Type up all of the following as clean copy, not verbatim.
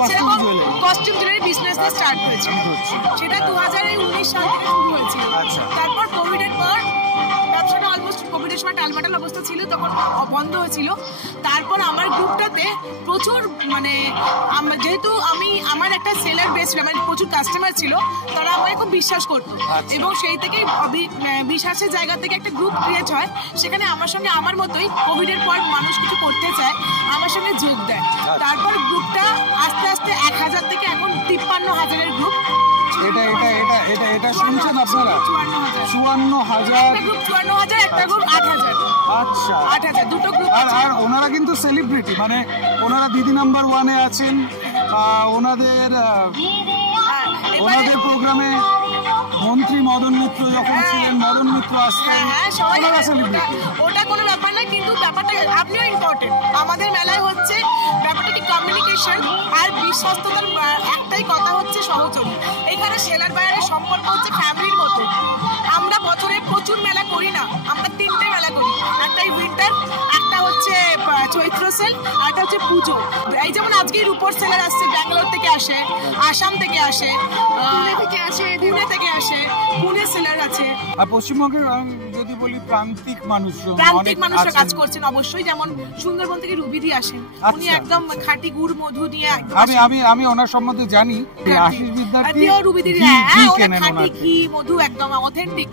Costume jewellery business start হয়েছে। সেটা 2019 সাল থেকে শুরু হয়েছিল। তারপর কোভিডের পর ব্যবসাটা অলমোস্ট কোভিডের সময় টালমাটাল অবস্থা ছিল, তখন বন্ধ হয়েছিল। তারপর আমার গ্রুপটাতে প্রচুর মানে যেহেতু আমার একটা সেলার বেস ছিল, আমার প্রচুর কাস্টমার ছিল, তারা আমাকে খুব বিশ্বাস করতো এবং সেই থেকেই বিশ্বাসের জায়গা থেকে একটা গ্রুপ ক্রিয়েট হয়। সেখানে আমার সঙ্গে আমার মতোই কোভিডের পর মানুষ কিছু করতে চায়, আমার সঙ্গে যোগ দেয়। তারপর গ্রুপটা আস্তে আস্তে 1000 থেকে এখন 53,000-এর গ্রুপ। এটা শুনছেন আপনারা? 54,000 গ্রুপ, 54,000 একটা গ্রুপ 8,000। আচ্ছা, 8,000 দুটো গ্রুপ। আর ওনারা কিন্তু সেলিব্রিটি, মানে ওনারা দিদি নাম্বার 1-এ আছেন। ওনাদের প্রোগ্রামে মন্ত্রী মদন মিত্র যখন ছিলেন, মদন মিত্র আসতেন। ওটা কোনো ব্যাপার না, কিন্তু ব্যাপারটা আপনিও ইম্পর্টেন্ট। আমাদের মেলায় হচ্ছে ব্যাপারটা কি কমিউনিকেশন আর বিশ্বস্ততার একটাই কথা হচ্ছে সহযোগী। এখানে সেলার বায়ারের সম্পর্ক হচ্ছে ফ্যামিলির মতো। আমরা বছরে প্রচুর মেলা করি না, আমরা 3টে মেলা করি। একটাই উইন্টার, একটা হচ্ছে চৈত্র সেল, আর একটা হচ্ছে পুজো। এই যেমন আজকে রূপোর সেলার আসছে, ব্যাঙ্গালোর থেকে আসে, আসাম থেকে আসে, পুনে থেকে আসে, পুনে সেলার আছে। আর পশ্চিমবঙ্গের যদি বলি প্রান্তিক মানুষরা কাজ করছেন অবশ্যই। যেমন সুন্দরবন থেকে রুবিদি আসেন, উনি একদম খাঁটি গুড় মধু দিয়ে। আমি ওনার সম্বন্ধে জানি, আশিস বিদ্যার্থী রুবিদির খাঁটি ঘি মধু একদম অথেন্টিক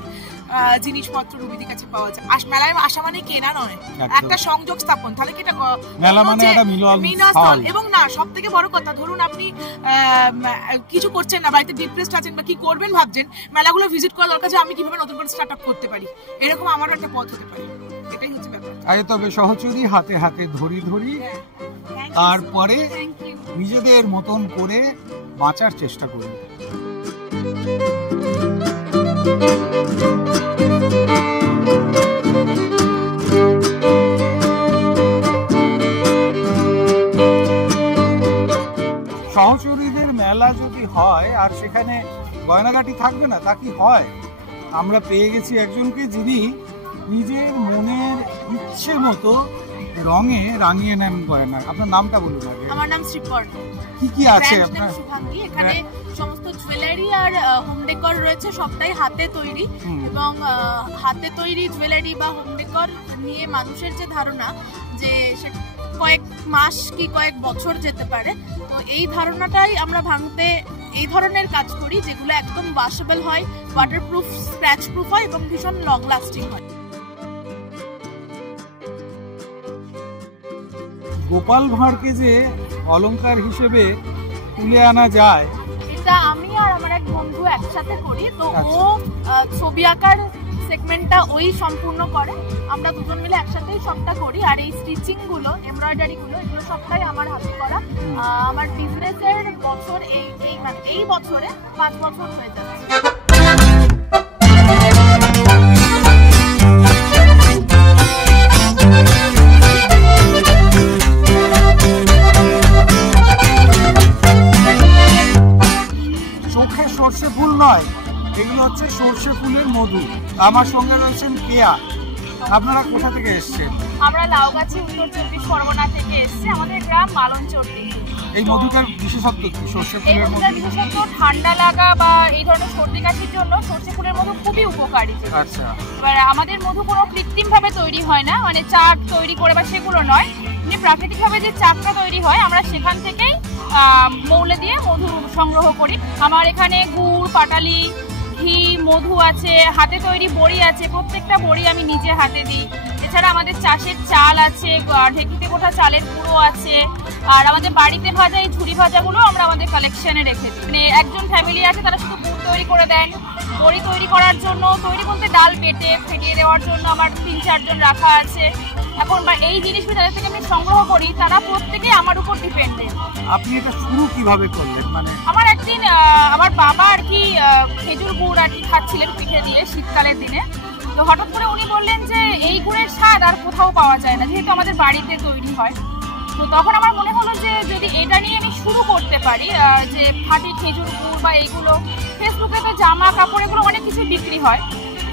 জিনিসপত্র রুবিদির কাছে পাওয়া যায়। মেলায় আসা মানে কেনা নয়, একটা সংযোগ স্থাপন। তাহলে কি এটা মেলা মানে একটা মিলনস্থল। এবং না, সব থেকে বড় কথা, ধরুন আপনি কিছু করছেন না, বাড়িতে ডিপ্রেসড আছেন বা কি করবেন ভাবছেন, মেলাগুলো ভিজিট করা দরকার যে আমি কিভাবে নতুন করে স্টার্ট আপ করতে পারি। এরকম আমারও একটা পথ হতে পারে, এটাই হচ্ছে ব্যাপার। তবে সহচরী হাতে হাতে ধরি তারপরে নিজেদের মতন করে বাঁচার চেষ্টা করি। সহচরীদের মেলা যদি হয় আর সেখানে গয়নাগাটি থাকবে না, তা কি হয়? আমরা পেয়ে গেছি একজনকে যিনি নিজের মনের ইচ্ছে মতো রঙে রাঙিয়ে নেন গয়না। আপনার নামটা বলুন আগে। আমার নাম শ্রীপর্ণা। কি আছে আপনার? এখানে সমস্ত জুয়েলারি আর হোম ডেকর রয়েছে, সবটাই হাতে তৈরি। এবং হাতে তৈরি জুয়েলারি বা হোম ডেকর নিয়ে মানুষের যে ধারণা যে কয়েক মাস কি কয়েক বছর যেতে পারে, তো এই ধারণাটাই আমরা ভাঙতে এই ধরনের কাজ করি, যেগুলো একদম ওয়াশেবল হয়, ওয়াটারপ্রুফ, স্ক্র্যাচ প্রুফ হয় এবং ভীষণ লং লাস্টিং হয়। গোপাল ভাঁড়কে যে অলংকার হিসেবে তুলে আনা যায়, এটা আমি আর আমার এক বন্ধু একসাথে করি। তো ও ছবি আঁকার সেগমেন্টটা ওই সম্পূর্ণ করে, আমরা দুজন মিলে একসাথেই সবটা করি। আর এই স্টিচিং গুলো, এমব্রয়ডারি গুলো, এগুলো সবটাই আমার হাতে করা। আমার বিজনেসের বছর এই বছরে 5 বছর হয়ে যাচ্ছে। চোখে সর্ষে ফুল নয়, এগুলো হচ্ছে সর্ষে ফুলের মধু। আমার সঙ্গে রয়েছেন কেয়া। আপনারা কোথা থেকে এসেছেন? আমরা লাউগাছি, উত্তর 24 পরগনা থেকে এসেছি। আমাদের গ্রাম মালনচর্টি। এই মধুটার বিশেষত্ব কি? সর্ষে ফুলের মধু বিশেষত্ব ঠান্ডা লাগা বা এই ধরনের সর্দি কাশির জন্য সর্ষে ফুলের মধু খুবই উপকারী। আচ্ছা, এবার আমাদের মধু কোনো কৃত্রিম ভাবে তৈরি হয় না, মানে চাক তৈরি করে বা সেগুলো নয়। এমনি প্রাকৃতিক ভাবে যে চাকটা তৈরি হয়, আমরা সেখান থেকেই মৌলে দিয়ে মধু সংগ্রহ করি। আমার এখানে গুড়, পাটালি, ঘি, মধু আছে, হাতে তৈরি বড়ি আছে, প্রত্যেকটা বড়ি আমি নিজে হাতে দিই। এছাড়া আমাদের চাষের চাল আছে, ঢেকিতে কোটা চালের গুঁড়ো আছে, আর আমাদের বাড়িতে ভাজা এই ঝুড়ি ভাজাগুলো আমরা আমাদের কালেকশনে রেখেছি। মানে একজন ফ্যামিলি আছে, তারা শুধু গুড় তৈরি করে দেন। বড়ি তৈরি করার জন্য, তৈরি বলতে ডাল বেটে ফেটিয়ে দেওয়ার জন্য আমার 3-4 জন রাখা আছে। এখন বা এই জিনিসগুলো যাদের থেকে আমি সংগ্রহ করি, তারা প্রত্যেকে আমার উপর ডিপেন্ডেন্ট। আপনি এটা শুরু কিভাবে করলেন? মানে আমার একদিন আমার বাবা আর কি খেজুর গুড় আর কি খাচ্ছিলেন পিঠে দিয়ে শীতকালের দিনে। তো হঠাৎ করে উনি বললেন যে এই গুড়ের স্বাদ আর কোথাও পাওয়া যায় না, যেহেতু আমাদের বাড়িতে তৈরি হয়। তো তখন আমার মনে হলো যে যদি এটা নিয়ে আমি শুরু করতে পারি, যে খাঁটি খেজুর গুড় বা এইগুলো, ফেসবুকে তো জামা কাপড় এগুলো অনেক কিছু বিক্রি হয়,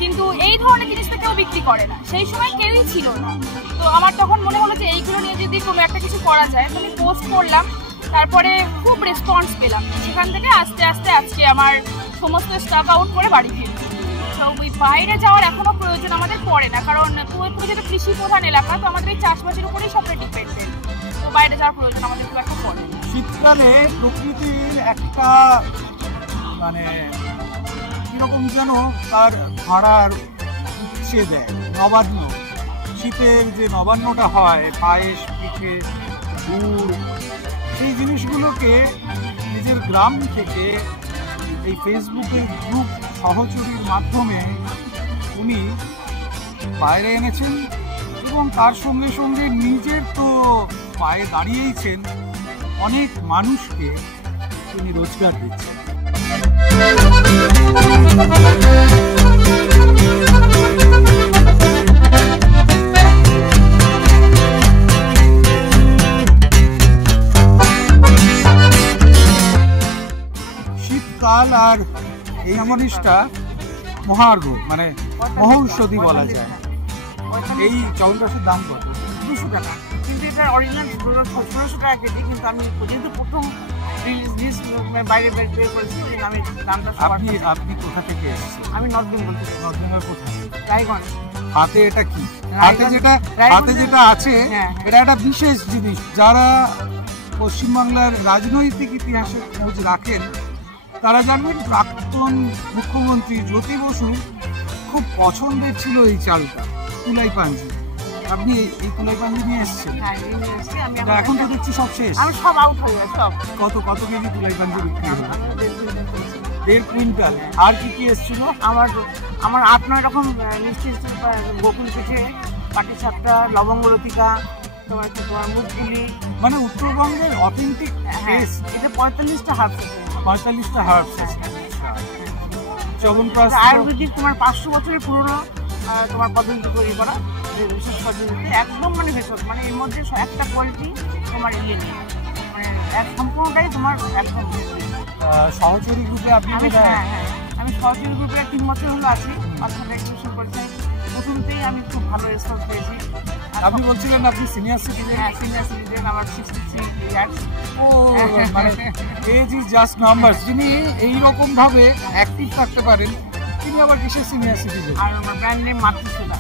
কিন্তু এই ধরনের জিনিস তো কেউ বিক্রি করে না, সেই সময় কেউই ছিল না। তো আমার তখন মনে হলো যে এইগুলো নিয়ে যদি কোনো একটা কিছু করা যায়। তো আমি পোস্ট করলাম, তারপরে খুব রেসপন্স পেলাম, সেখান থেকে আস্তে আস্তে আজকে আমার সমস্ত স্টক আউট করে বাড়ি ফিরছি। তো ওই বাইরে যাওয়ার এখনো প্রয়োজন আমাদের পড়ে না, কারণ পুরো যেটা কৃষি প্রধান এলাকা, তো আমাদের এই চাষবাসের উপরেই সবটা ডিপেন্ডেন্ট। তো বাইরে যাওয়ার প্রয়োজন আমাদের খুব একটা পড়ে না। শীতকালে প্রকৃতির একটা মানে কিরকম যেন তার ভাড়ার ইচ্ছে দেয়, নবান্ন। শীতের যে নবান্নটা হয়, পায়েস, পিঠে, গুড়, সেই জিনিসগুলোকে নিজের গ্রাম থেকে এই ফেসবুকের গ্রুপ সহচরীর মাধ্যমে উনি বাইরে এনেছেন এবং তার সঙ্গে সঙ্গে নিজের তো পায়ে দাঁড়িয়েইছেন, অনেক মানুষকে তিনি রোজগার দিচ্ছেন। শীতকাল আর এই জিনিসটা মহার্ঘ, মানে মহৌষধি বলা যায়। এই চন্দনগাছের দাম কত? 200 টাকা, কিন্তু এটা অরিজিনাল 1600 টাকা কেজি। কিন্তু আমি যেহেতু প্রথম রিলিজ বাইরে বের করেছি, কিন্তু আমি দামটা আপনি কোথা থেকে এসেছেন? আমি নর্থ বেঙ্গল থেকে। নর্থ বেঙ্গল কোথায়? রায়গঞ্জ। হাতে এটা কি? হাতে যেটা আছে এটা একটা বিশেষ জিনিস। যারা পশ্চিমবাংলার রাজনৈতিক ইতিহাসের খোঁজ রাখেন তারা জানবেন প্রাক্তন মুখ্যমন্ত্রী জ্যোতি বসুর খুব পছন্দের ছিল এই চালটা, কুলাই পাঞ্জি। আপনি এই কুলাই পাঞ্জি নিয়ে এসেছেন? এখন তো দেখছি সব শেষ। আমি সব আউট হয়ে গেছে সব। কত কেজি কুলাই পাঞ্জি বিক্রি হলো? 1.5 কুইন্টাল। আর কি কি এসেছিল? আমার 8-9 রকম মিষ্টি, গোকুল পিঠে, পাটিসাপটা, লবঙ্গ লতিকা, তোমার মুখপুলি, মানে উত্তরবঙ্গের অথেন্টিক টেস্ট। এটা 45টা হার্বস আছে। 45টা হার্বস আছে। চবনপ্রাশ আয়ুর্বেদিক, তোমার 500 বছরের পুরনো তোমার পদ্ধতি তৈরি করা, বিশেষ পদ্ধতিতে একদম মানে ভেষজ, মানে এর মধ্যে একটা কোয়ালিটি তোমার ইয়ে নেই, মানে সম্পূর্ণটাই তোমার একদম। সহচরী গ্রুপে আপনি? আমি সহচরী গ্রুপে 3 বছর হলো আছি, অর্থাৎ এক্সিবিশন করেছি। প্রথমতেই আমি খুব ভালো রেসপন্স পেয়েছি। আপনি বলছিলেন আপনি সিনিয়র সিটিজেন? হ্যাঁ, সিনিয়র সিটিজেন, আমার 63 ইয়ার্স। ও মানে এজ ইজ জাস্ট নাম্বারস। যিনি এইরকম ভাবে অ্যাক্টিভ থাকতে পারেন তিনি আবার কিসের সিনিয়র সিটিজেন? আর আমার ব্র্যান্ড নেম মাতৃসুধা।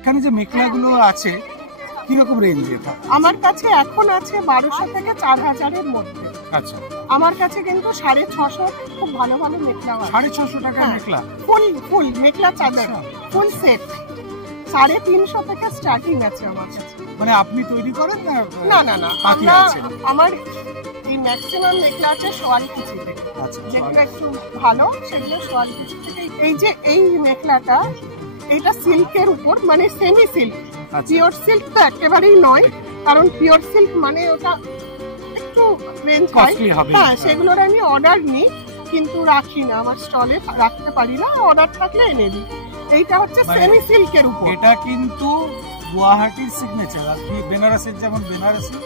এখানে যে মেখলাগুলো আছে কিরকম রেঞ্জে? আমার কাছে এখন আছে 1200 থেকে 4000-এর মধ্যে। আচ্ছা, আমার কাছে কিন্তু 650 খুব ভালো ভালো মেখলা আছে। 650 টাকা মেখলা? ফুল মেখলা চাদর, ফুল সেট 350 থেকে স্টার্টিং আছে আমার কাছে। মানে আপনি তৈরি করেন না? না, আমার এই ম্যাক্সিমাম মেখলা আছে সোয়ালকুচি থেকে। আচ্ছা, যেগুলো একটু ভালো সেগুলো সোয়ালকুচি থেকে। এই মেখলাটা এটা সিল্কের উপর, মানে সেমি সিল্ক। পিওর সিল্ক তো একেবারেই নয়, কারণ পিওর সিল্ক মানে ওটা একটু রেঞ্জ হয়। হ্যাঁ, সেগুলোর আমি অর্ডার নিই কিন্তু রাখি না, আমার স্টলে রাখতে পারি না, অর্ডার থাকলে এনে দিই। এইটা হচ্ছে সেমি সিল্কের উপর। এটা কিন্তু গুয়াহাটির সিগনেচার। আপনি বেনারসের যেমন বেনারসি,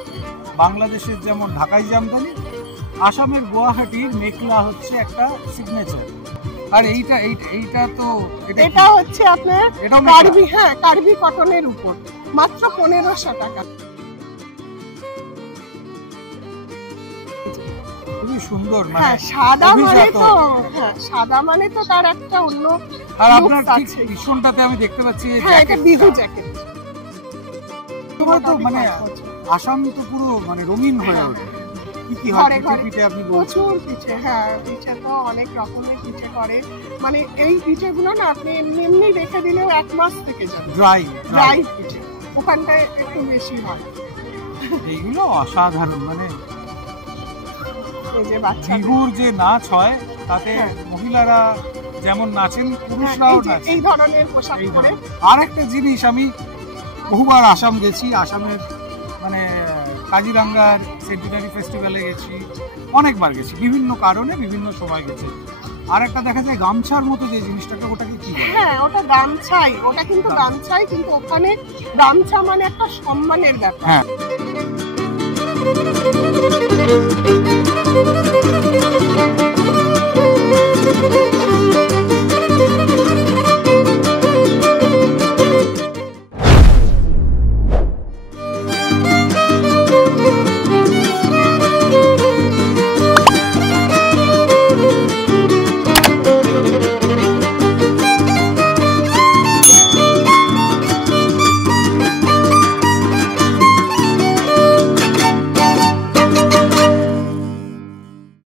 বাংলাদেশের যেমন ঢাকাই জামদানি, আসামের গুয়াহাটির মেখলা হচ্ছে একটা সিগনেচার। আর এইটা তো এটা হচ্ছে আপনার কার্বি, হ্যাঁ কার্বি কটনের উপর, মাত্র 1500 টাকা। খুবই সুন্দর, মানে সাদা মানে তো, হ্যাঁ সাদা মানে তো তার একটা অন্য। আর আপনার ঠিক ভীষণটাতে আমি দেখতে পাচ্ছি হ্যাঁ এটা বিহু জ্যাকেট। তো মানে আসাম তো পুরো মানে রঙিন হয়ে ওঠে। কি কি হয় পিঠে? আপনি প্রচুর পিঠে, হ্যাঁ পিঠে তো অনেক রকমের পিঠে করে। মানে এই পিঠেগুলো না আপনি এমনি রেখে দিলেও 1 মাস থেকে যাবে। ড্রাই পিঠে ওখানটায় একটু বেশি হয়। এইগুলো অসাধারণ। মানে এই যে বাচ্চা বিহুর যে নাচ হয় তাতে মহিলারা যেমন নাচেন, পুরুষরাও নাচেন এই ধরনের পোশাক পরে। আর একটা জিনিস, আমি বহুবার আসাম গেছি, আসামের মানে কাজিরাঙ্গার সেন্টিনারি ফেস্টিভ্যালে গেছি, অনেকবার গেছি, বিভিন্ন কারণে বিভিন্ন সময় গেছি। আর একটা দেখা যায় গামছার মতো যে জিনিসটাকে, ওটাকে কি? হ্যাঁ ওটা গামছাই, ওটা কিন্তু গামছাই, কিন্তু ওখানে গামছা মানে একটা সম্মানের ব্যাপার। হ্যাঁ।